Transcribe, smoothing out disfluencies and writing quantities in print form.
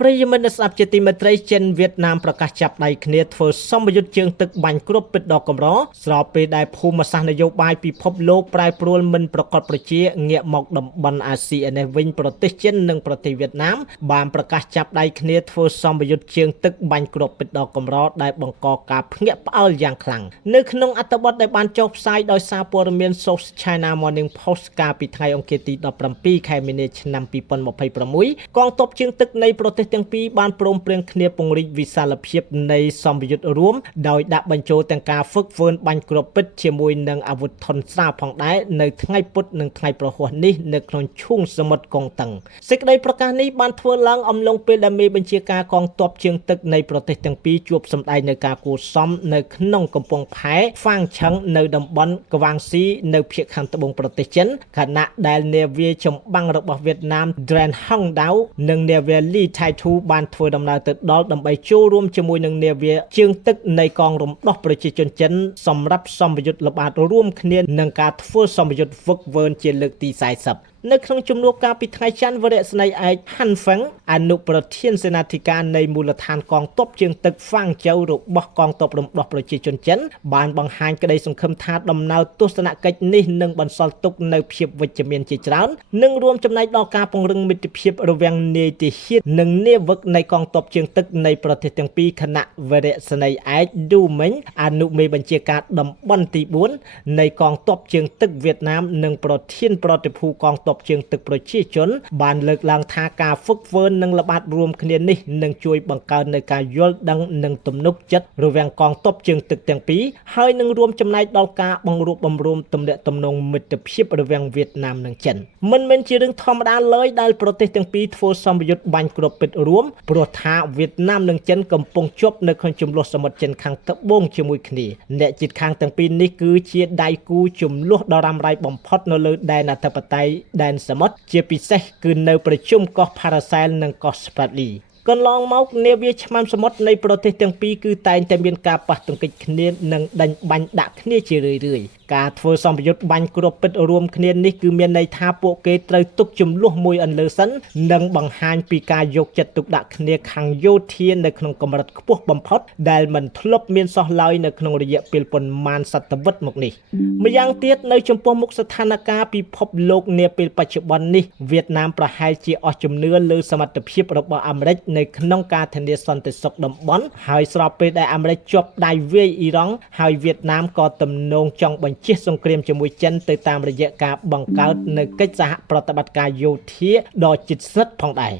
ប្រិយមិត្តស្ដាប់ជាទីមេត្រីចិនវៀតណាមប្រកាសចាប់ដៃគ្នាធ្វើសម្ពយុទ្ធជើងទឹកបាញ់គ្រាប់ពិតដ៏កម្រស្របពេលដែលភូមិសាស្ត្រនយោបាយពិភពលោកប្រែប្រួលមិនប្រកបប្រជាងាកមកតំបន់អាស៊ីឯនេះវិញប្រទេសចិននិងប្រទេសវៀតណាមបានប្រកាសចាប់ដៃគ្នាធ្វើសម្ពយុទ្ធជើងទឹកបាញ់គ្រាប់ពិតដ៏កម្រដែលបង្កការភ្ញាក់ផ្អើលយ៉ាងខ្លាំងនៅក្នុងអត្ថបទដែលបានចុះផ្សាយដោយសារព័ត៌មាន South China Morning Post កាលពីថ្ងៃអង្គារទី17ខែមីនាឆ្នាំ2026កងទ័ពជើងទឹកនៃប្រទេសទាំងពីរបានព្រមព្រៀងគ្នាពង្រីកវិសាលភាពនៃសម្ពយុទ្ធរួមដោយដាក់បញ្ចូលទាំងការហ្វឹកហ្វឺនបាញ់គ្រាប់ពិតជាមួយនឹងអាវុធធន់ស្រាលផងដែរនៅថ្ងៃពុធនិងថ្ងៃប្រហ័សនេះនៅក្នុងឈូងសមុទ្រកុងតឹងសេចក្តីប្រកាសនេះបានធ្វើឡើងអំឡុងពេលដែលមេបញ្ជាការកងទ័ពជើងទឹកនៃប្រទេសទាំងពីរជួបសម្ដែងនៅការគួរសមនៅក្នុងកំពង់ផែហ្វាងឆឹងនៅតំបន់ក្វាងស៊ីនៅភាគខាងត្បូងប្រទេសចិនខណៈដែលនាវាចម្បាំងរបស់វៀតណាម Dren Hong Dao និងនាវា Lee Tai Thu បានធ្វើដំណើរទៅដល់ដើម្បីចូលរួមជាមួយនឹងនាវាជើងទឹកនៃកងរំដោះប្រជាជនចិនសម្រាប់សម្ពយុទ្ធល្បាតរួមគ្នានឹងការធ្វើសម្ពយុទ្ធហ្វឹកហ្វឺនជាលើកទី40នៅក្នុងជំនួបការពីថ្ងៃច័ន្ទវរៈស្នេហ៍ឯក Han Feng អនុប្រធានសេនាធិការនៃមូលដ្ឋានកងទ័ពជើងទឹកហ្វាងជូវរបស់កងទ័ពរំដោះប្រជាជនចិនបានបង្ហាញក្តីសង្ឃឹមថាដំណើរទស្សនកិច្ចនេះនឹងបន្សល់ទុកនូវភាពវិជ្ជមានជាច្រើននិងរួមចំណែកដល់ការពង្រឹងមិត្តភាពរវាងនាយទាហាននិងនាវិកនៃកងទ័ពជើងទឹកនៃប្រទេសទាំងពីរខណៈវរៈស្នេហ៍ឯក Du Meng អនុមេបញ្ជាការតំបន់ទី4នៃកងទ័ពជើងទឹកវៀតណាមនិងប្រធានប្រតិភូកងទ័ពជើងទឹកប្រជាជនបានលើកឡើងថាការហ្វឹកហ្វឺននិងល្បាតរួមគ្នានេះនឹងជួយបង្កើននូវការយល់ដឹងនិងទំនុកចិត្តរវាងកងទ័ពជើងទឹកទាំងពីរហើយនឹងរួមចំណែកដល់ការបង្រួបបង្រួមទំនាក់ទំនងមិត្តភាពរវាងវៀតណាមនិងចិនមិនមែនជារឿងធម្មតាឡើយដែលប្រទេសទាំងពីរធ្វើសម្ពយុទ្ធបាញ់គ្រាប់ពិតរួមព្រោះថាវៀតណាមនិងចិនកំពុងជាប់នៅក្នុងជម្លោះសមុទ្រចិនខាងត្បូងជាមួយគ្នាអ្នកជិតខាងទាំងពីរនេះគឺជាដៃគូជម្លោះដ៏រ៉ាំរ៉ៃបំផុតនៅលើដែនអធិបតេយ្យដែនសមុទ្រជាពិសេសគឺនៅប្រជុំកោះ Paracel និងកោះ Spratlyកន្លងមកនាវាឆ្មាំសមុទ្រនៃប្រទេសទាំងពីរគឺតែងតែមានការប៉ះទង្គិចគ្នានិងដេញបាញ់ដាក់គ្នាជារឿយៗការធ្វើសម្ពយុទ្ធបាញ់គ្រាប់ពិតរួមគ្នានេះគឺមានន័យថាពួកគេត្រូវទុកចំនួនមួយអន្លើសិននិងបង្ហាញពីការយកចិត្តទុកដាក់គ្នាខាងយោធានៅក្នុងកម្រិតខ្ពស់បំផុតដែលមិនធ្លាប់មានសោះឡើយនៅក្នុងរយៈពេលប៉ុន្មានសតវត្សមកនេះម្យ៉ាងទៀតនៅចំពោះមុខស្ថានភាពពិភពលោកនាពេលបច្ចុប្បន្ននេះវៀតណាមប្រហែលជាអស់ជំនឿលើសមត្ថភាពរបស់អាមេរិកនៅក្នុងការធានាសន្តិសុខតំបន់ហើយស្របពេលដែលអាមេរិកជាប់ដៃវាយអ៊ីរ៉ង់ហើយវៀតណាមក៏ទំនងចង់បញ្ជះសង្គ្រាមជាមួយចិនទៅតាមរយៈការបង្កើតនៅកិច្ចសហប្រតិបត្តិការយោធាដ៏ជិតស្និទ្ធផងដែរ